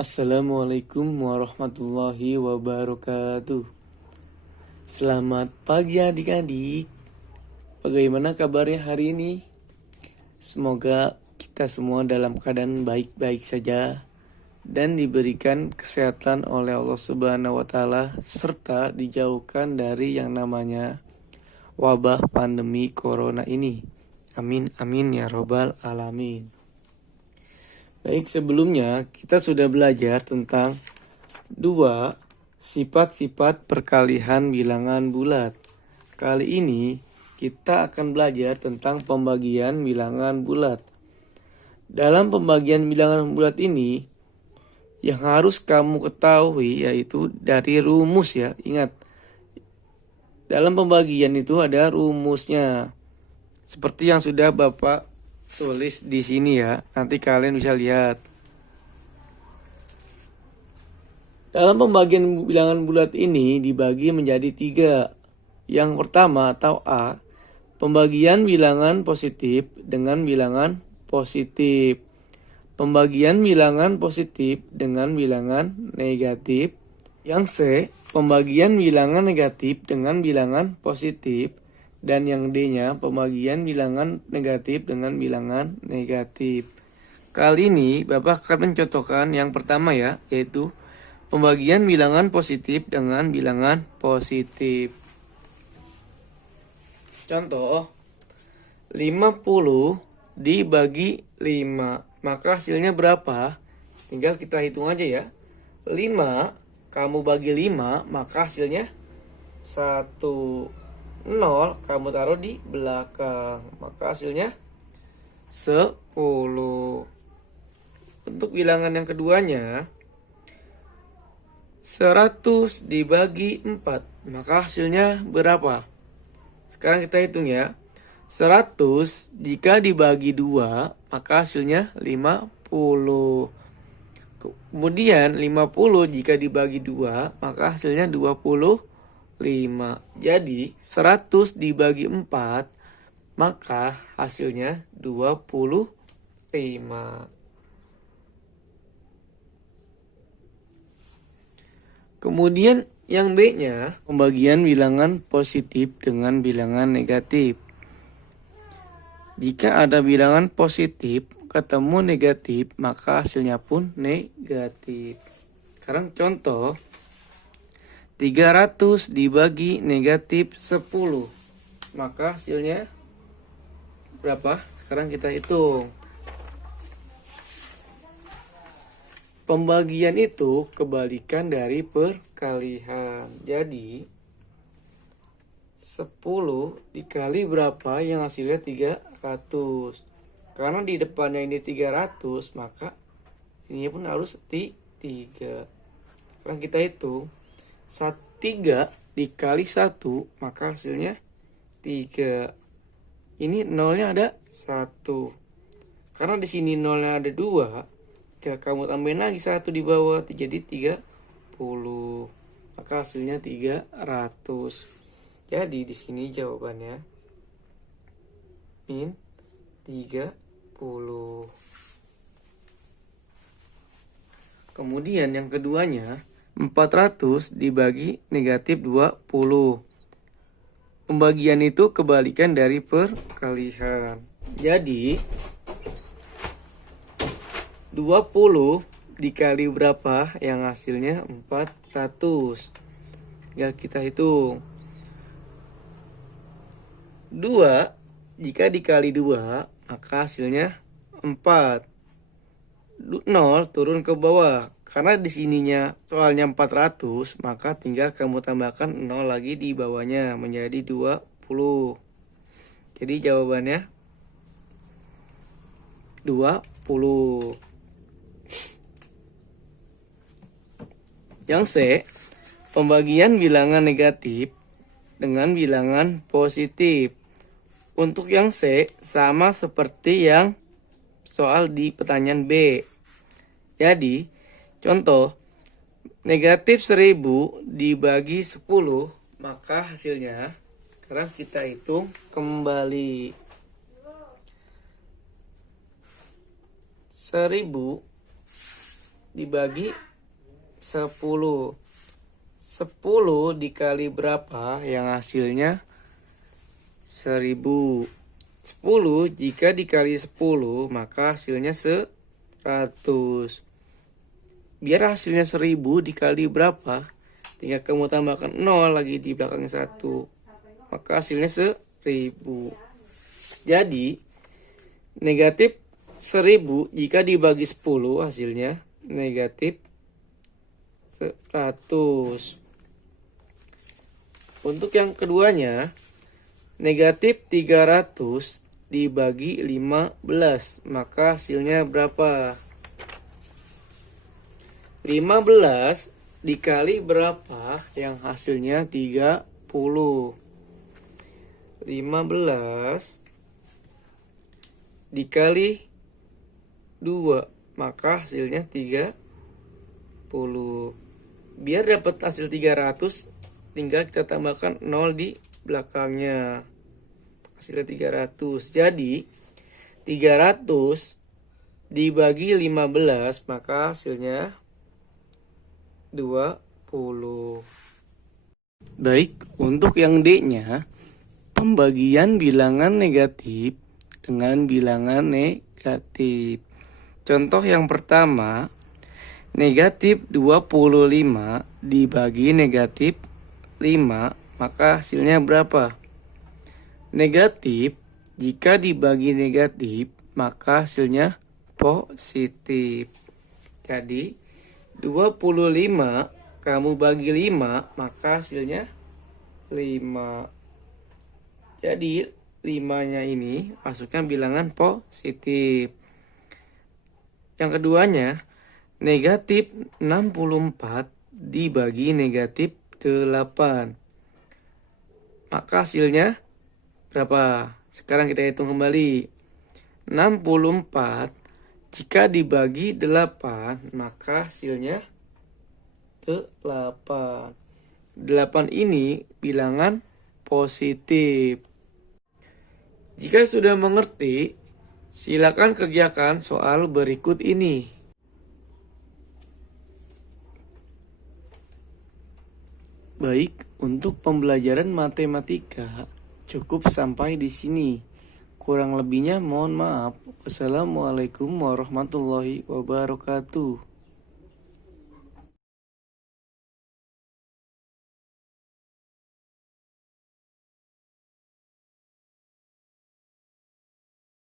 Assalamualaikum warahmatullahi wabarakatuh. Selamat pagi adik-adik. Bagaimana kabarnya hari ini? Semoga kita semua dalam keadaan baik-baik saja dan diberikan kesehatan oleh Allah Subhanahu wa taala serta dijauhkan dari yang namanya wabah pandemi corona ini. Amin amin ya robbal alamin. Baik, sebelumnya kita sudah belajar tentang dua sifat-sifat perkalian bilangan bulat. Kali ini kita akan belajar tentang pembagian bilangan bulat. Dalam pembagian bilangan bulat ini, yang harus kamu ketahui yaitu dari rumus ya. Ingat, dalam pembagian itu ada rumusnya. Seperti yang sudah Bapak tulis di sini ya. Nanti kalian bisa lihat. Dalam pembagian bilangan bulat ini dibagi menjadi 3. Yang pertama atau A, pembagian bilangan positif dengan bilangan positif. Pembagian bilangan positif dengan bilangan negatif. Yang C, pembagian bilangan negatif dengan bilangan positif. Dan yang D-nya, pembagian bilangan negatif dengan bilangan negatif. Kali ini Bapak akan mencontohkan yang pertama ya, yaitu pembagian bilangan positif dengan bilangan positif. Contoh, 50 dibagi 5. Maka hasilnya berapa? Tinggal kita hitung aja ya. 5, kamu bagi 5, maka hasilnya 1. 0 kamu taruh di belakang, maka hasilnya 10. Untuk bilangan yang keduanya, 100 dibagi 4, maka hasilnya berapa? Sekarang kita hitung ya. 100 jika dibagi 2, maka hasilnya 50. Kemudian 50 jika dibagi 2, maka hasilnya 25. Jadi 100 dibagi 4, maka hasilnya 25. Kemudian yang B-nya, pembagian bilangan positif dengan bilangan negatif. Jika ada bilangan positif ketemu negatif, maka hasilnya pun negatif. Sekarang contoh, 300 dibagi negatif 10, maka hasilnya berapa? Sekarang kita hitung. Pembagian itu kebalikan dari perkalian. Jadi 10 dikali berapa yang hasilnya 300. Karena di depannya ini 300, maka ini pun harus 3. Sekarang kita hitung. 3 dikali 1, maka hasilnya 3. Ini nolnya ada 1. Karena di sini nolnya ada 2, tinggal kamu tambahin lagi 1 di bawah, jadi 30. Maka hasilnya 300. Jadi di sini jawabannya min 30. Kemudian yang keduanya, 400 dibagi negatif 20. Pembagian itu kebalikan dari perkalian. Jadi 20 dikali berapa yang hasilnya 400. Tinggal kita hitung. 2 jika dikali 2, maka hasilnya 4. 0 turun ke bawah. Karena di sininya soalnya 400, maka tinggal kamu tambahkan 0 lagi di bawahnya menjadi 20. Jadi jawabannya 20. Yang C, pembagian bilangan negatif dengan bilangan positif. Untuk yang C sama seperti yang soal di pertanyaan B. Jadi contoh, negatif 1000 dibagi 10, maka hasilnya, sekarang kita hitung kembali. 1000 dibagi 10. 10 dikali berapa yang hasilnya 1000. 10 jika dikali 10 maka hasilnya 100. Biar hasilnya 1000 dikali berapa, tinggal kamu tambahkan 0 lagi di belakang 1. Maka hasilnya 1000. Jadi negatif 1000 jika dibagi 10 hasilnya negatif 100. Untuk yang keduanya, negatif 300 dibagi 15, maka hasilnya berapa? 15 dikali berapa yang hasilnya 30? 15 dikali 2, maka hasilnya 30. Biar dapat hasil 300, tinggal kita tambahkan 0 di belakangnya. Hasilnya 300. Jadi 300 dibagi 15 maka hasilnya 20. Baik, untuk yang D-nya, pembagian bilangan negatif dengan bilangan negatif. Contoh yang pertama, negatif 25 dibagi negatif 5, maka hasilnya berapa? Negatif, jika dibagi negatif, maka hasilnya positif. Jadi, 25 kamu bagi 5, maka hasilnya 5. Jadi, 5-nya ini masukkan bilangan positif. Yang keduanya, negatif 64 dibagi negatif 8. Maka hasilnya berapa? Sekarang kita hitung kembali. 64 jika dibagi 8, maka hasilnya 8. 8 ini bilangan positif. Jika sudah mengerti, silakan kerjakan soal berikut ini. Baik, untuk pembelajaran matematika cukup sampai di sini. Kurang lebihnya mohon maaf. Wassalamualaikum warahmatullahi wabarakatuh.